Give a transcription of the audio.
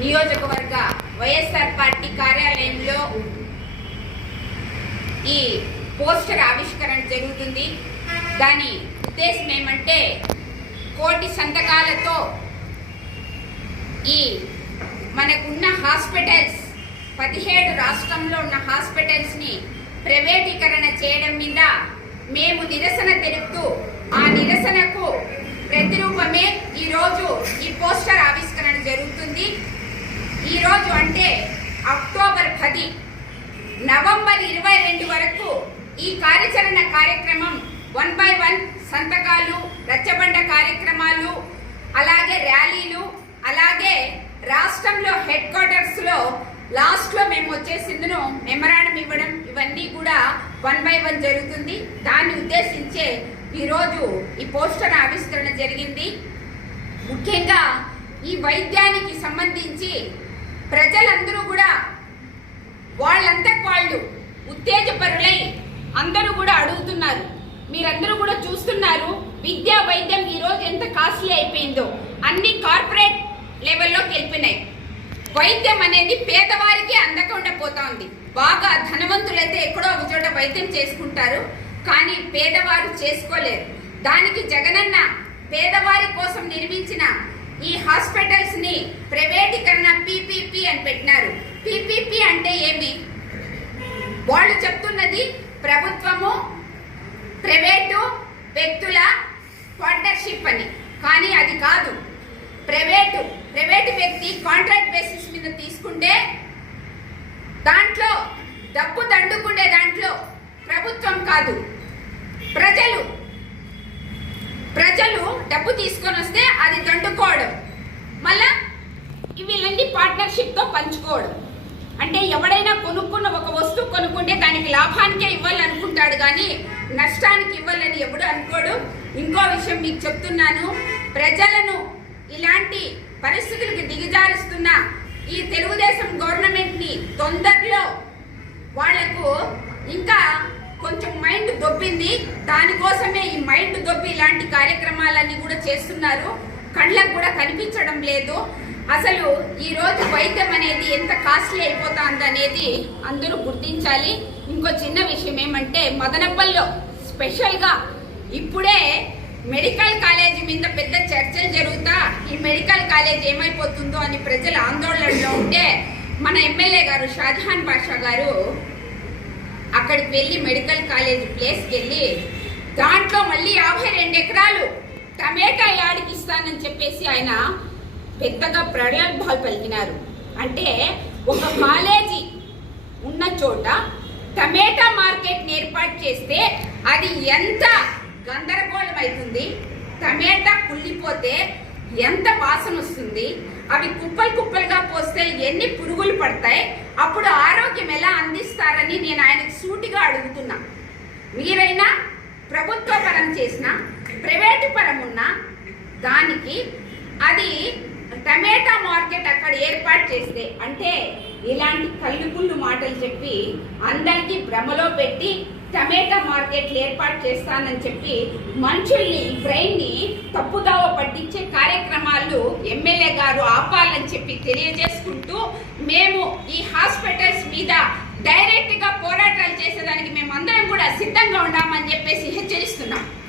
నియోజకవర్గ వైఎస్ఆర్ పార్టీ కార్యాలయంలో ఈ పోస్టర్ ఆవిష్కరణ జరుగుతుంది. దాని ఉద్దేశం ఏమంటే కోటి సంతకాలతో ఈ మనకున్న హాస్పిటల్స్ పదిహేడు రాష్ట్రంలో ఉన్న హాస్పిటల్స్ని ప్రైవేటీకరణ చేయడం మీద మేము నిరసన తెలుపుతూ ఆ నిరసనకు ప్రతిరూపమే ఈ రోజు ఈ పోస్టర్ ఆవిష్కరణ జరుగుతుంది ఈ రోజు అంటే అక్టోబర్ పది నవంబర్ ఇరవై రెండు వరకు ఈ కార్యాచరణ కార్యక్రమం వన్ బై వన్ సంతకాలు రచ్చబండ కార్యక్రమాలు అలాగే ర్యాలీలు అలాగే రాష్ట్రంలో హెడ్ క్వార్టర్స్లో లాస్ట్లో మేము వచ్చేసిందును మెమరాండం ఇవ్వడం ఇవన్నీ కూడా వన్ బై వన్ జరుగుతుంది. దాన్ని ఉద్దేశించే ఈరోజు ఈ పోస్టర్ ఆవిష్కరణ జరిగింది. ముఖ్యంగా ఈ వైద్యానికి సంబంధించి ప్రజలందరూ కూడా వాళ్ళంతకు వాళ్ళు ఉత్తేజపరులై అందరూ కూడా అడుగుతున్నారు. మీరందరూ కూడా చూస్తున్నారు విద్యా వైద్యం ఈరోజు ఎంత కాస్ట్లీ అయిపోయిందో. అన్ని కార్పొరేట్ లెవెల్లోకి వెళ్ళిపోయినాయి వైద్యం అనేది పేదవారికి అందకుండా పోతా ఉంది బాగా ధనవంతులైతే ఎక్కడో ఒక చోట వైద్యం చేసుకుంటారు కానీ పేదవారు చేసుకోలేరు. దానికి జగనన్న పేదవారి కోసం నిర్మించిన ఈ హాస్పిటల్స్ని ప్రైవేటీకరణ పీపీపీ అని పెట్టినారు. పీపీపీ అంటే ఏమి? వాళ్ళు చెప్తున్నది ప్రభుత్వము ప్రైవేటు వ్యక్తుల పార్ట్నర్షిప్ అని. కానీ అది కాదు. ప్రైవేటు ప్రైవేటు వ్యక్తి కాంట్రాక్ట్ బేసిస్ మీద తీసుకుంటే దాంట్లో డబ్బు దండుకుండే దాంట్లో ప్రభుత్వం కాదు. ప్రజలు ప్రజలు డబ్బు తీసుకొని వస్తే అది దండుకోవడం. మళ్ళా వీళ్ళండి పార్ట్నర్షిప్తో పంచుకోవడం. అంటే ఎవడైనా కొనుక్కున్న ఒక వస్తువు కొనుక్కుంటే దానికి లాభానికే ఇవ్వాలనుకుంటాడు కానీ నష్టానికి ఇవ్వాలని ఎవడు అనుకోడు. ఇంకో విషయం మీకు చెప్తున్నాను. ప్రజలను ఇలాంటి పరిస్థితులకు దిగజారుస్తున్న ఈ తెలుగుదేశం గవర్నమెంట్ని తొందరలో వాళ్ళకు ఇంకా కొంచెం మైండ్ దొబ్బింది. దానికోసమే ఈ మైండ్ దొబ్బి ఇలాంటి కార్యక్రమాలన్నీ కూడా చేస్తున్నారు. కళ్ళకు కూడా కనిపించడం లేదు. అసలు ఈరోజు వైద్యం అనేది ఎంత కాస్ట్లీ అయిపోతుంది అనేది అందరూ గుర్తించాలి. ఇంకో చిన్న విషయం ఏమంటే మదనపల్లో స్పెషల్గా ఇప్పుడే మెడికల్ కాలేజీ మీద పెద్ద చర్చలు జరుగుతా ఈ మెడికల్ కాలేజ్ ఏమైపోతుందో అని ప్రజలు ఆందోళనలో ఉంటే మన ఎమ్మెల్యే గారు షాజహాన్ బాషా గారు అక్కడికి వెళ్ళి మెడికల్ కాలేజ్ ప్లేస్కి వెళ్ళి దాంట్లో మళ్ళీ యాభై రెండు ఎకరాలు చేస్తానని చెప్పేసి ఆయన పెద్దగా ప్రగల్భాలు పలికినారు. అంటే ఒక కాలేజీ ఉన్న చోట టమేటా మార్కెట్ ఏర్పాటు చేస్తే అది ఎంత గందరగోళం అవుతుంది టమేటా కుళ్ళిపోతే ఎంత వాసన వస్తుంది అవి కుప్పలు కుప్పలుగా పోస్తే ఎన్ని పురుగులు పడతాయి అప్పుడు ఆరోగ్యం ఎలా అందిస్తారని నేను ఆయనకు సూటిగా అడుగుతున్నా. మీరైనా ప్రభుత్వ పరం చేసిన ప్రైవేటు దానికి అది టమాటా మార్కెట్ అక్కడ ఏర్పాటు చేస్తే అంటే ఇలాంటి కళ్ళుపుల్లు మాటలు చెప్పి అందరికీ భ్రమలో పెట్టి టమాటా మార్కెట్లు ఏర్పాటు చేస్తానని చెప్పి మనుషుల్ని బ్రెయిన్ని తప్పుదావ పట్టించే కార్యక్రమాలు ఎమ్మెల్యే గారు ఆపాలని చెప్పి తెలియజేసుకుంటూ మేము ఈ హాస్పిటల్స్ మీద డైరెక్ట్గా పోరాటాలు చేసేదానికి మేము అందరం కూడా సిద్ధంగా ఉన్నామని చెప్పేసి హెచ్చరిస్తున్నాం.